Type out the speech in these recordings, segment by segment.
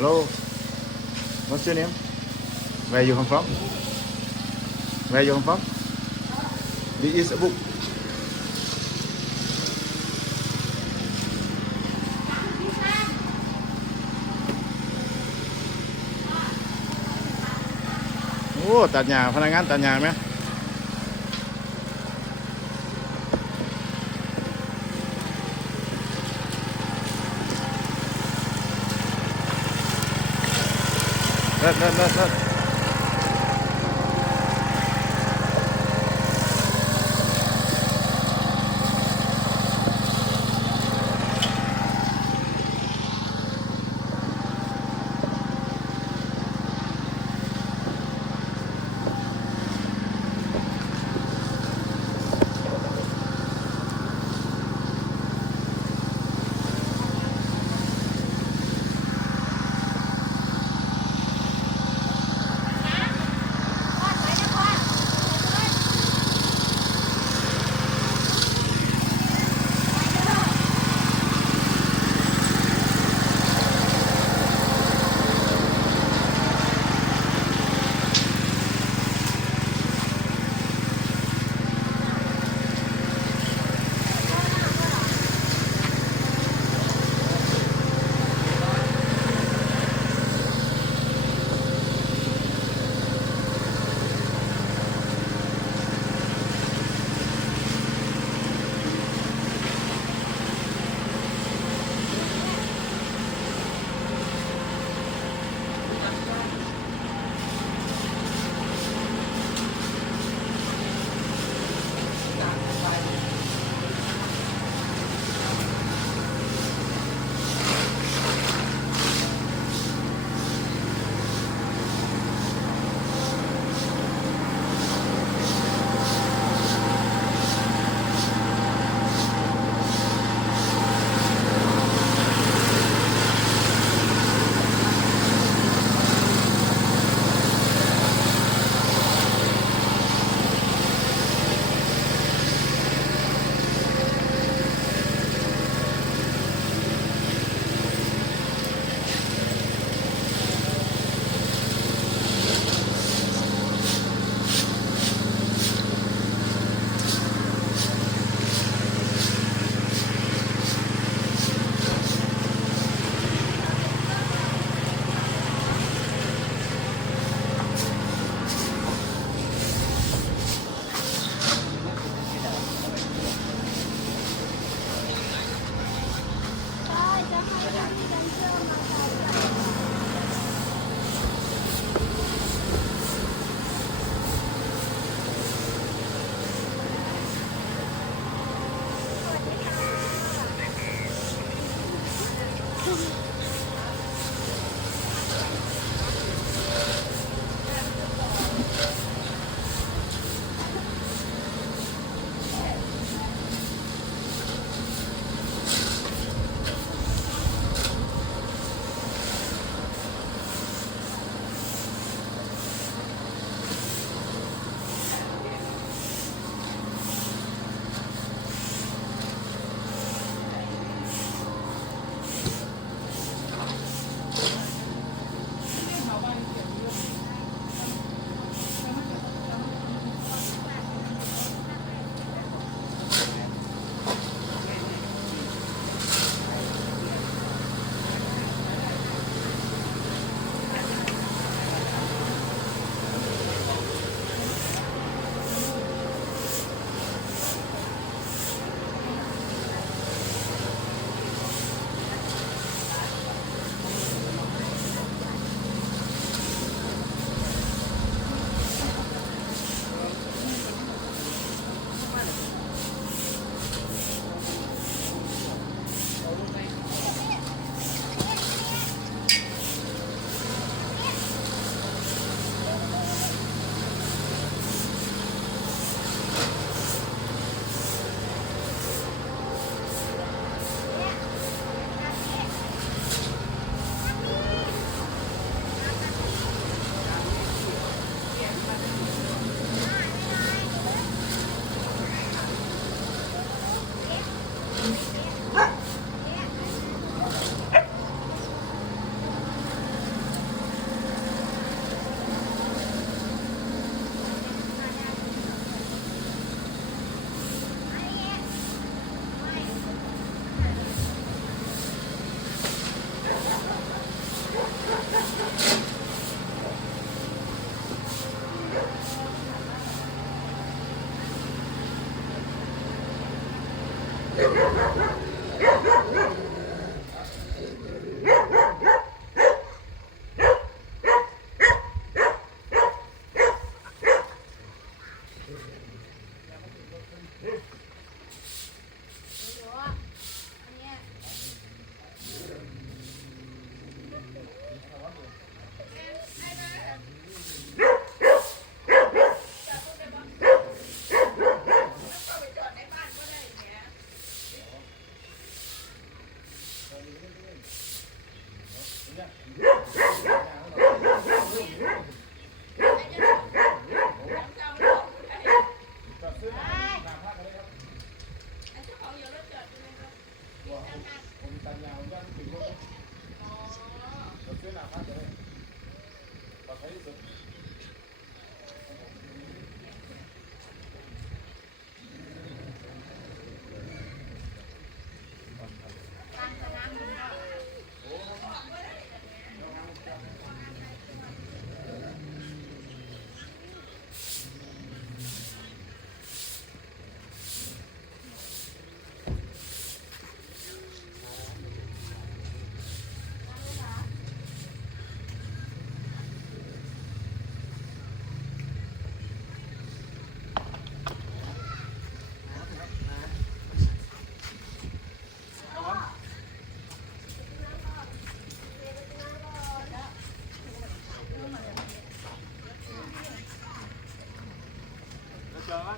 Hello. What's your name? Where you come from? Where you come from? This is a book. Ủa, tại nhà, phải ăn tại nhà mấy. กงาน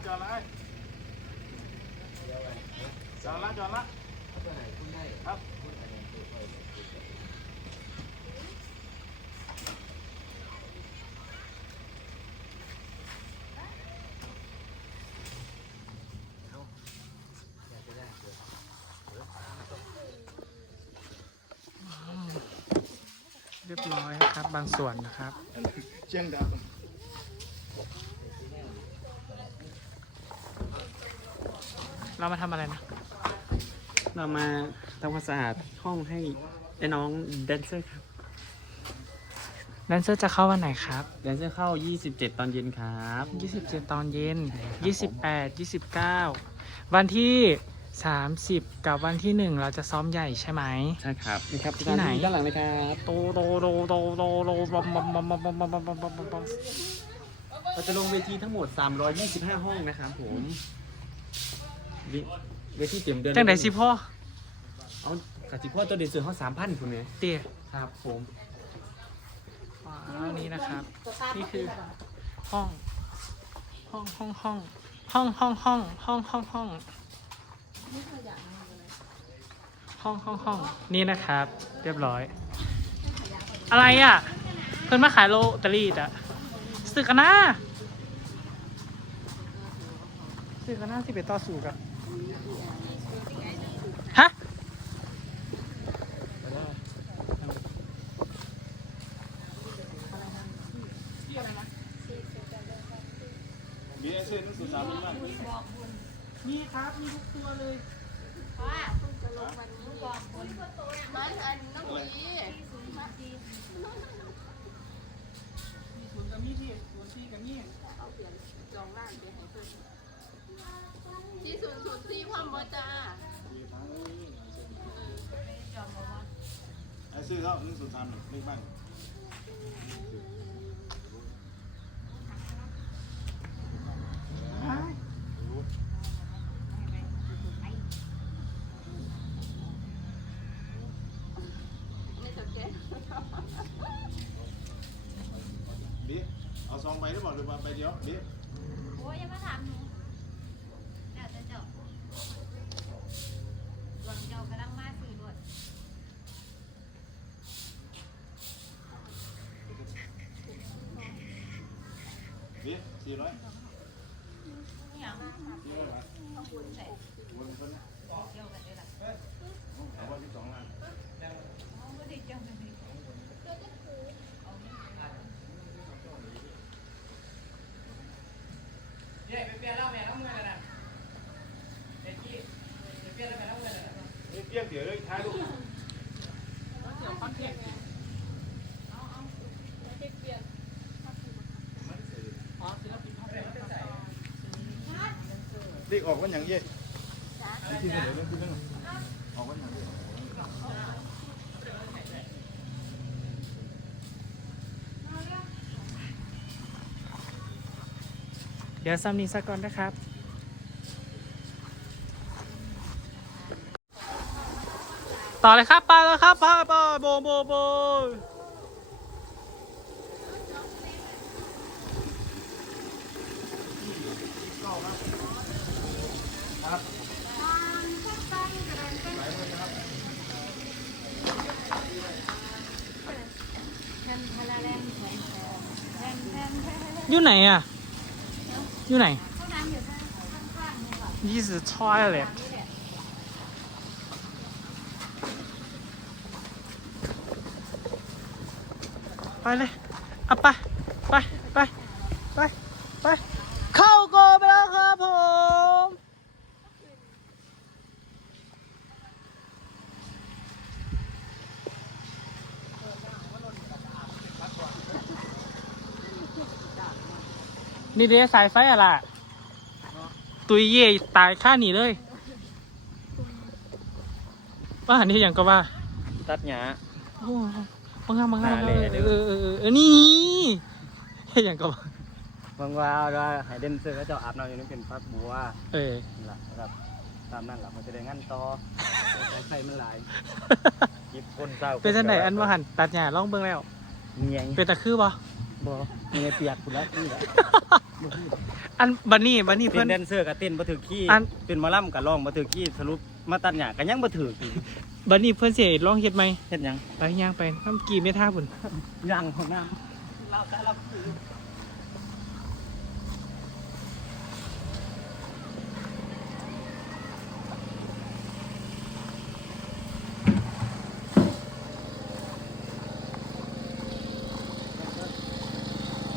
จอดละจอดละจอดละจอดละครับเรียบร้อยครับบางส่วนนะครับ เชียงดาว เรามาทำอะไรนะ เรามาทำความสะอาดห้องให้ไอ้น้องแดนเซอร์ครับแดนเซอร์จะเข้าวันไหนครับ แดนเซอร์เข้า 27 ตอนเย็นครับ 27 ตอนเย็นใช่ครับ28 29 วันที่ 30 กับวันที่ 1 เราจะซ้อมใหญ่ใช่ไหม ใช่ครับนี่ครับที่ไหน ด้านหลังเลยครับโตโตโตโตโตโตบอมบอมบอมบอมบอมบอมบอมบอมบอมบอมบอมเราจะลงเวทีทั้งหมด 325 ห้องนะครับผมเวเวทีเต็มเดือนจังไดสิพ่อเอากติพ่อตัวเด่นสุดเขา3,000คุณเนี่ยเตี๋ยครับผมว้าวนี่นะครับ นี่คือห้อง ห้องห้องห้องห้องห้องห้องห้องห้องห้องห้องห้องห้องนี่นะครับ เรียบร้อย อะไรอะ เพิ่นมาขายโลตเตอรี่อะสึกกันนะสึกกันนะที่ไปต่อสู้กับ ว่าคุณจะลงวันนี้บอกคนไม่อันน้องหลีศูนย์ดที่ดีที่ศูนกับมี่ที่ศูนที่พ่อมอจ้าไอ้ซื้อเขาหนึ่งสุดย์สามหนึ่งเลขบ้าน ใบหรือเปล่าหรือว่าใบเดียวบีโอ้ยอย่ามาถามหนูเดี๋ยวจะเจบหลังเจ้ากำลังมาสื่อด่วนบีสี่ร้อยนี่ยังสี่ร้อยบาทต้องคุณใส่วนคนนะเกี่ยวกันเลยล่ะเอาว่าสิบสองล้านเขาไม่ได้เเปลี่ยนแล้วแม่น้องเงินแล้นะเด็กที่เปลี่ยนแล้วแม่น้องเงินแล้เปรี้ยงเดี๋ยวเลยท้ายลูกเดี๋ยวคอนเทนต์เอาเอาเด็กเปลี่ยนมันสื่ออ๋อศิลปินเขลี่าเนใส่ออกว่าอย่งเย่จริเดี๋ยวต้องขึ้นั่ง เดี๋ยวซ้ำนี้สักก่อนนะครับต่อเลยครับไปแล้วครับไปไปโบโบโบอยู่ไหนอะ อยู่ไหนห้องน้ำอยู่ข้างข้างๆนี่ก่อน This is toilet ไปเลยเอาไป ไป ไป เข้าโกไปแล้วครับผม นี่เดี๋ยวสายไฟอะไรอะตุยเย่ตายข้าหนีเลยว่าหันที่อย่างก็ว่าตัดหญ้าโอ้มังงามมังงามหาเลยเอเดี๋ยวอเออเออเออนี่เฮ็ดอย่างก็ว่าบางว่าว่าให้เดนเซอร์เขาเจ้าอาบน้ำอยู่นี่เป็นฟักบัวเออนั่นล่ะครับตามนั่นล่ะมันจะได้งั้นต่อใส่มันหลายจิบคนเศร้าเป็นจังไดอันว่าหันตัดหญ้าลองเบิ่งแล้วเมียงเป็นตะคือบ่ บ่เมียเปียกคุณแล้วนี่แหละอันบัดนี้บัดนี้เป็เพิ่นน แดนเซอร์กับเต้นบ่ถือขี้อัน เป็นหมอลำกับร้องบ่ถือขี้สรุปมาตัดหญ้าก็ยังบ่ถืออีกบัดนี้เพิ่นสิให้ลองเฮ็ดไหมเฮ็ดหยังไปย่างไปน้ำกีไม่ท่าพุ่นยังของน้ำเราแต่เราคือ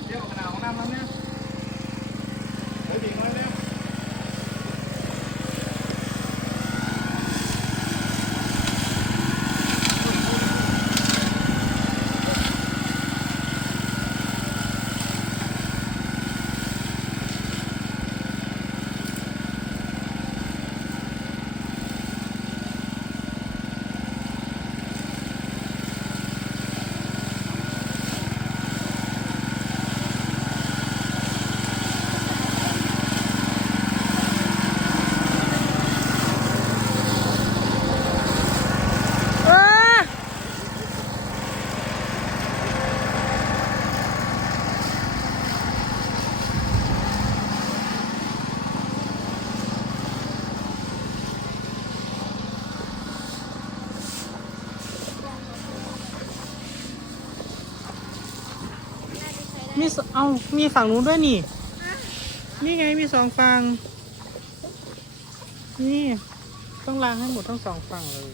เดี๋ยวขนาดของน้ำแล้วเนี่ยเฮ้ยดีมากเลย อ้า มีสเอ้ามีฝั่งนู้นด้วยนี่ นี่ไงมีสองฝั่ง นี่ ต้องล้างให้หมดทั้งสองฝั่งเลย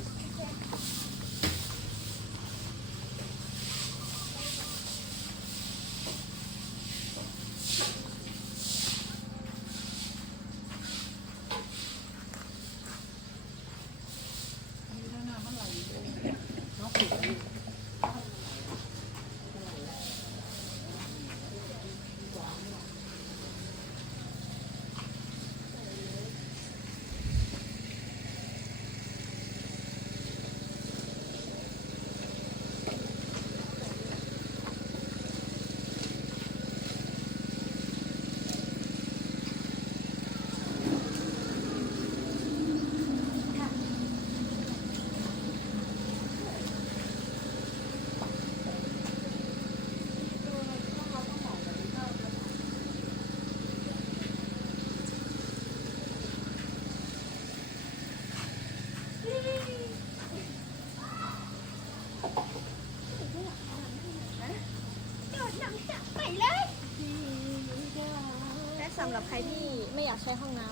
และสำหรับใครที่ไม่ อยากใช้ห้องน้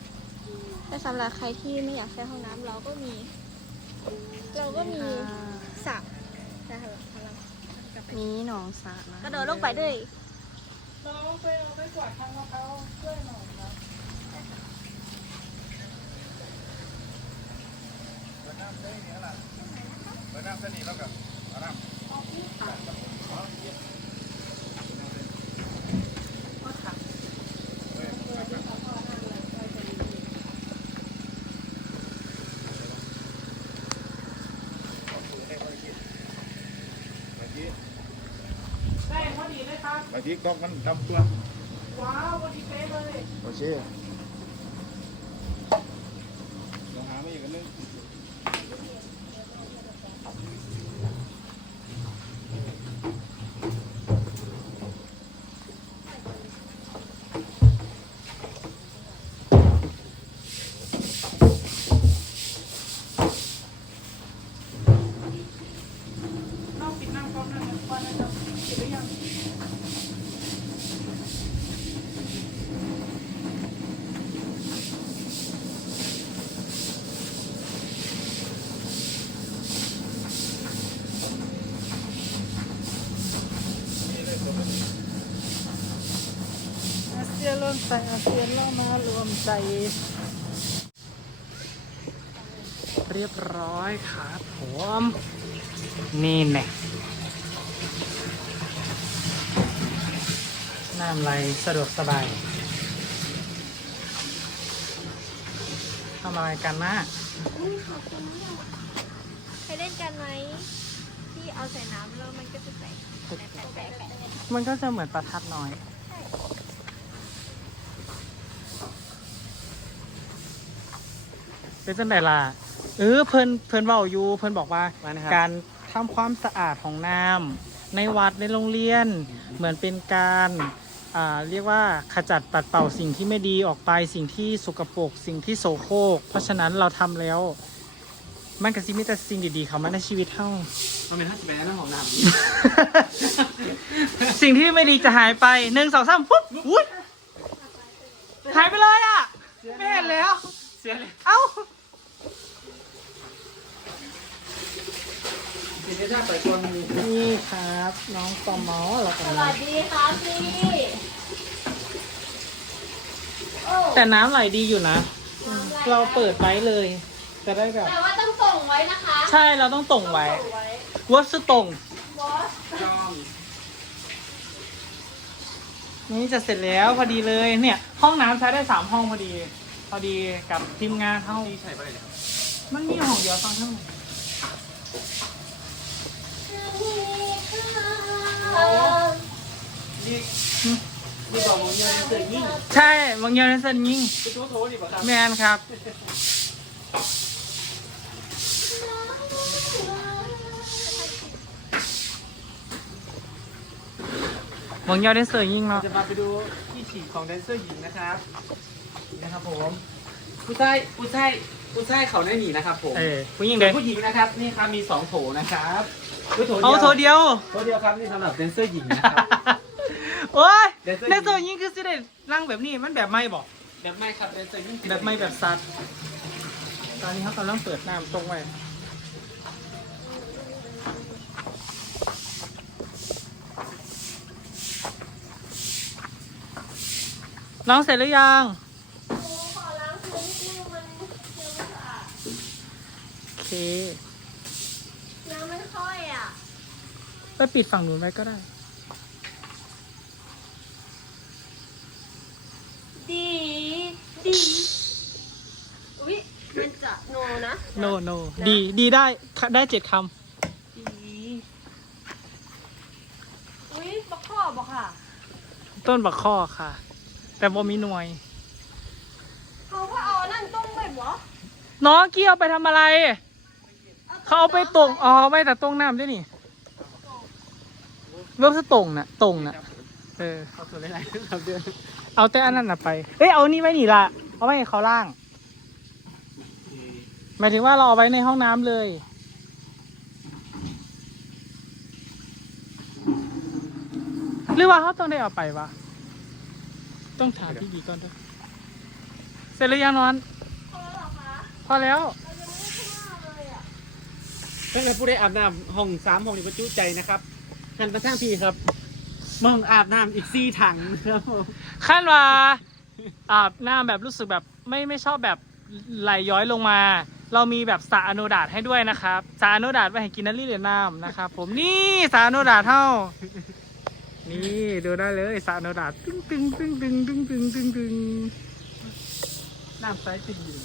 ำและสำหรับใครที่ไม่อยากใช้ห้องน้ำเราก็มี เราก็มีสระนะคะสำหรับมีหนองสระนะกระโดดลงไปด้วยน้องไปเอาไปกวาดทางมะพร้าวช่วยหน่อยนะเปิดน้ำได้นี่ล่ะเปิดน้ำได้นี่แล้วก็เอาน้ำบางที ได้พอดี เลยครับบางทีกล้องมันดำตัวว้าวพอดีเป๊ะเลย โอเค นแต่เสียนเรามารวมใจ เรียบร้อยครับผมนี่แน่น้ำไหลสะดวกสบายทำอะไรกันนะเคยเล่นกันไหมที่เอาใส่น้ำแล้วมันก็จะแตกแตกแตกแตกแตกมันก็จะเหมือนประทัดน้อย เป็นจังไดล่ะเออเพิ่นเพิ่นเว้าอยู่เพิ่นบอกว่ามานะครับ การทำความสะอาดของน้ำในวัดในโรงเรียน เหมือนเป็นการอ่าเรียกว่าขจัดปัดเป่าสิ่งที่ไม่ดีออกไปสิ่งที่สกปรกสิ่งที่โสโครกเพราะฉะนั้นเราทำแล้ว มันก็สิมีแต่สิ่งดีๆเข้ามาในชีวิตเท่ามันเป็นห้าสิบแปดนะของน้ำสิ่งที่ไม่ดีจะหายไปหนึ่งสองสามปุ๊บอุ้ยหายไปเลยอะ ไม่เห็นแล้ว เสียเลย เอ้า นี้ถ้าไปตัวมีนี่ครับ น้องตอมอเรากันสวัสดีครับพี่แต่น้ำไหลดีอยู่นะ เราเปิดไว้เลย จะได้แบบ แต่ว่าต้องส่งไว้นะคะใช่เราต้องต่งไว้วัดสตรง บอสจอมนี่จะเสร็จแล้วพอดีเลยเนี่ย ห้องน้ำใช้ได้สามห้องพอดี พอดีกับทีมงานเท่าที่ใส่ไปเลยครับมันมีห้องเดียวฟังเท่า นี่นี่บอกผมยังเกิดยิ่งใช่บางอย่างนั้นสันยิงเป็นตัวโถดีป่ะครับแมนครับ บางอย่างได้เสือยิงเนาะจะมาไปดูที่ฉีดของแดนเซอร์หญิงนะครับนี่นะครับผมผู้ชายผู้ชายผู้ชายเขาได้หนีนะครับผมเออผู้หญิงส่เด็วนกผู้หญิงนะครับ นี่ครับมีสองโถนะครับ คือโถเดียวเอาโทรเดียว โถเดียวครับนี่สำหรับแดนเซอร์หญิงนะครับ โอ้ยแดนเซอร์ในตัวยิงคือสิเด็ร่างแบบนี้มันแบบไม่บอก แบบไม่ครับแดนเซอร์หญิงแบบไม่แบบซัดตอนนี้เขากำลังเปิดน้ำตรงไว้น้องเสร็จหรือยังขอล้างพื้นนิดนึงมันยังไม่สะอาดโอเค น้ำไม่ค่อยอะ ไปปิดฝั่งนู้นไว้ก็ได้ ดีดีอุ๊ยมันจะโนนะ no no ดีดีได้ได้เจ็ดคดีอุ๊ยบักข้อบอกค่ะำต้นบักข้อค่ะ แต่บ่มีหน่วย เขาว่าเอานั่นต้มไปบ่ น้องเกี้ยวไปทำอะไร เขาเอาไปตรงอ๋อไปแต่ตรงน้ำด้วยนี่ เวิร์กตรงน่ะตรงน่ะ เออเขาตัวอะไรครับเดือนเอาแต่อันนั้นน่ะไปเอ้ยเอานี่ไว้นี่ละเอาไว้ให้เขาล่าง หมายถึงว่าเราเอาไว้ในห้องน้ำเลย หรือว่าเขาต้องได้เอาไปวะ ต้องถามพี่ดีก่อนด้วยเสร็จหรือยังนอน พอแล้วตั้งแต่ผู้ได้อาบน้ำห้องสามห้องนี้ประจุใจนะครับ หันมาทางพี่ครับ มองอาบน้ำอีกสี่ถังครับผมขั้นว่าอาบน้ำแบบรู้สึกแบบไม่ไม่ชอบแบบไหลย้อยลงมา เรามีแบบสระอโนดาตให้ด้วยนะครับสระอโนดาตไว้ให้กินนัลลี่เรียนน้ำนะครับผมนี่สระอโนดาตเท่า นี่ดูได้เลยสระอโนดาตตึ้งตึ้งตึ้งตึ้งตึ้งตึ้งตึ้งตึ้งน้ำใสติดอยู่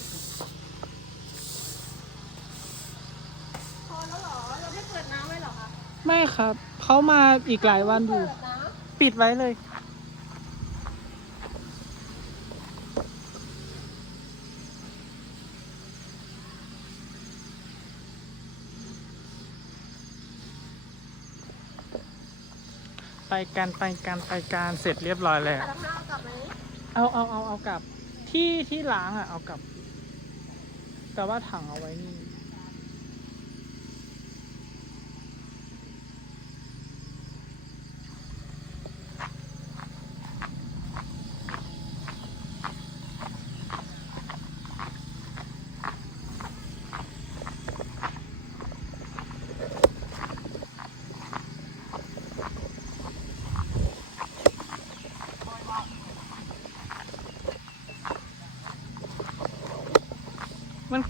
พอแล้วเหรอ เราไม่เปิดน้ำไว้เหรอคะ ไม่ครับ เขามาอีกหลายวันอยู่เปิดนะปิดไว้เลย ไปกันไปกันไปกันเสร็จเรียบร้อยแล้วแต่ละห้าเอากลับไหมเอาเอาเอาเอากลับ ที่ที่ล้างอะ เอากลับ แต่ว่าถังเอาไว้นี่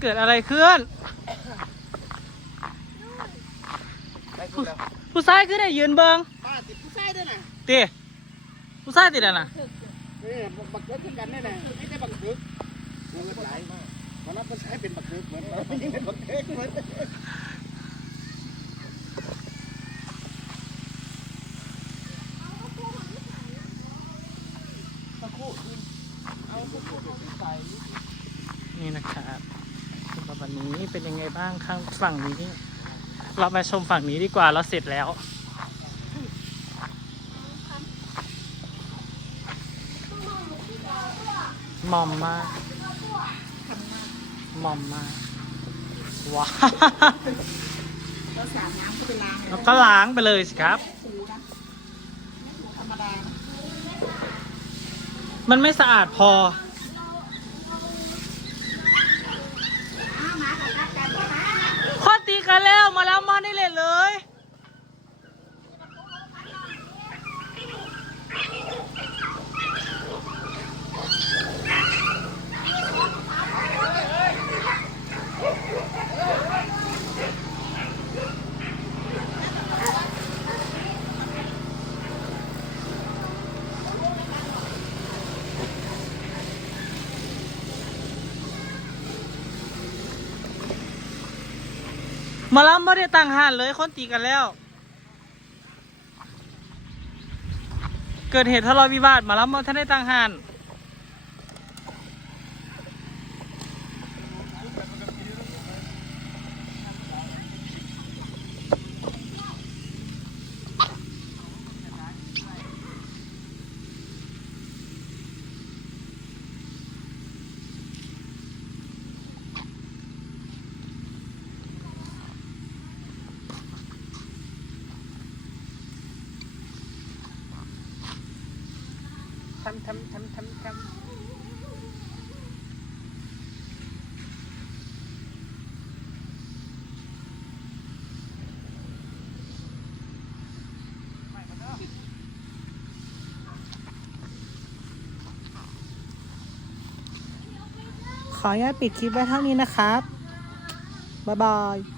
เกิดอะไรขึ้น ได้ขึ้นแล้วผู้ชายคือได้ยืนเบิงป้าติดผู้ชายด้วยนะตีผู้ชายติดอะนะเออบักเกิดขึ้นกันแน่น่ะไม่ใช่บักเกิดเงินไหลวันนั้นคนใช้เป็นบักเกิดเหมือนเราไม่ยังเป็นบักเกิดเหมือนนี่นะครับสำหรับวันนี้เป็นยังไง บ้างข้างฝั่งนี้ เรามาชมฝั่งนี้ดีกว่าเราเสร็จแล้ว มอมมากมอมมากว้าวแล้วก็ล้างไปเลยสิครับ มันไม่สะอาดพอ ข้อตีกันแล้วมาแล้วมาได้เลยเลย มาล้วไม่ได้ตั้งหันเลยคนตีกันแล้ว เกิดเหตุทะเลาะวิวาทมาล้วมาท่านได้ตั้งหัน ทำทำทำทำขออนุญาตปิดคลิปไว้เท่านี้นะครับ บ๊ายบาย